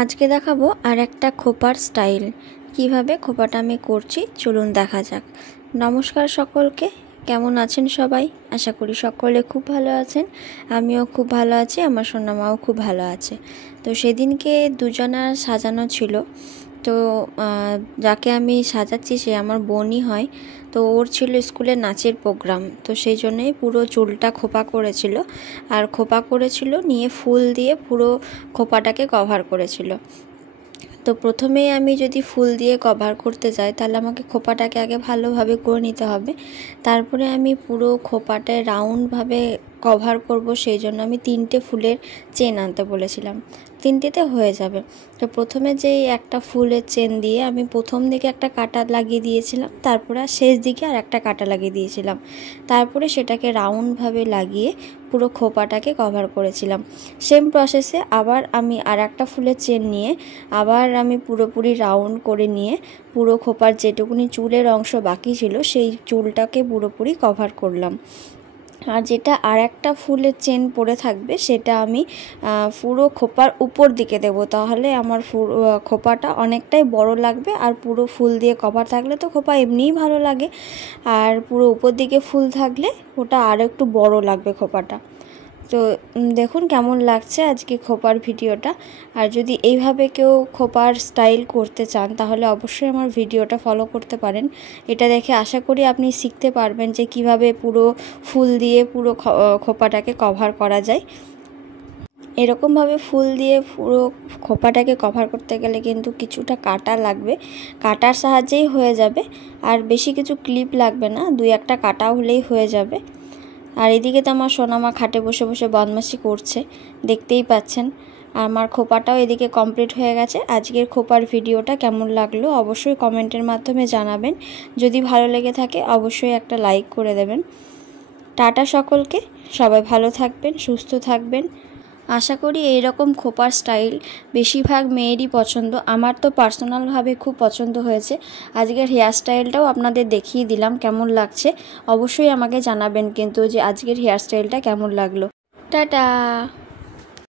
আজকে দেখাবো আর একটা খোপার স্টাইল। কিভাবে খোপাটা আমি করছি চলুন দেখা যাক। নমস্কার সকলকে, কেমন আছেন সবাই? আশা করি সকলে খুব ভালো আছেন। আমিও খুব ভালো আছি, আমার সোনামাও খুব ভালো আছে। তো সেদিনকে দুজনার সাজানো ছিল, তো যাকে আমি সাজাচ্ছি সে আমার বোনই হয়। তো ওর ছিল স্কুলে নাচের প্রোগ্রাম, তো সেই জন্যই পুরো চুলটা খোপা করেছিল, আর খোপা করেছিল নিয়ে ফুল দিয়ে পুরো খোপাটাকে কভার করেছিল। তো প্রথমেই আমি যদি ফুল দিয়ে কভার করতে যাই তাহলে আমাকে খোপাটাকে আগে ভালোভাবে করে নিতে হবে, তারপরে আমি পুরো খোপাটায় রাউন্ডভাবে কভার করব। সেই জন্য আমি 3টে ফুলের চেন আনতে বলেছিলাম, 3টেতে হয়ে যাবে। তো প্রথমে যেই একটা ফুলের চেন দিয়ে আমি প্রথম দিকে একটা কাটা লাগিয়ে দিয়েছিলাম, তারপরে শেষ দিকে আর একটা কাটা লাগিয়ে দিয়েছিলাম, তারপরে সেটাকে রাউন্ডভাবে লাগিয়ে পুরো খোপাটাকে কভার করেছিলাম। সেম প্রসেসে আবার আমি আর একটা ফুলের চেন নিয়ে আবার আমি পুরোপুরি রাউন্ড করে নিয়ে পুরো খোপার যেটুকুনি চুলের অংশ বাকি ছিল সেই চুলটাকে পুরোপুরি কভার করলাম। আর যেটা আর একটা ফুলের চেন পড়ে থাকবে সেটা আমি পুরো খোপার উপর দিকে দেব, তাহলে আমার খোপাটা অনেকটাই বড় লাগবে। আর পুরো ফুল দিয়ে কভার থাকলে তো খোপা এমনিই ভালো লাগে, আর পুরো উপর দিকে ফুল থাকলে ওটা আরও একটু বড় লাগবে খোপাটা। তো দেখুন কেমন লাগছে আজকে খোপার ভিডিওটা। আর যদি এইভাবে কেউ খোপার স্টাইল করতে চান তাহলে অবশ্যই আমার ভিডিওটা ফলো করতে পারেন। এটা দেখে আশা করি আপনি শিখতে পারবেন যে কিভাবে পুরো ফুল দিয়ে পুরো খোপাটাকে কভার করা যায়। এরকমভাবে ফুল দিয়ে পুরো খোপাটাকে কভার করতে গেলে কিন্তু কিছুটা কাটা লাগবে, কাটার সাহায্যেই হয়ে যাবে। আর বেশি কিছু ক্লিপ লাগবে না, 2-1টা কাটা হলেই হয়ে যাবে। আর এদিকে তো আমার সোনামা খাটে বসে বসে বদমাশি করছে, দেখতেই পাচ্ছেন। আমার খোপাটাও এদিকে কমপ্লিট হয়ে গেছে। আজকের খোপার ভিডিওটা কেমন লাগলো অবশ্যই কমেন্টের মাধ্যমে জানাবেন। যদি ভালো লেগে থাকে অবশ্যই একটা লাইক করে দেবেন। টাটা সকলকে, সবাই ভালো থাকবেন, সুস্থ থাকবেন। আশা করি এইরকম খোপার স্টাইল বেশিরভাগ মেয়েরই পছন্দ। আমার তো পার্সোনালভাবে খুব পছন্দ হয়েছে। আজকের হেয়ার স্টাইলটাও আপনাদের দেখিয়ে দিলাম কেমন লাগছে। অবশ্যই আমাকে জানাবেন কিন্তু যে আজকের হেয়ার স্টাইলটা কেমন লাগলো। টাটা।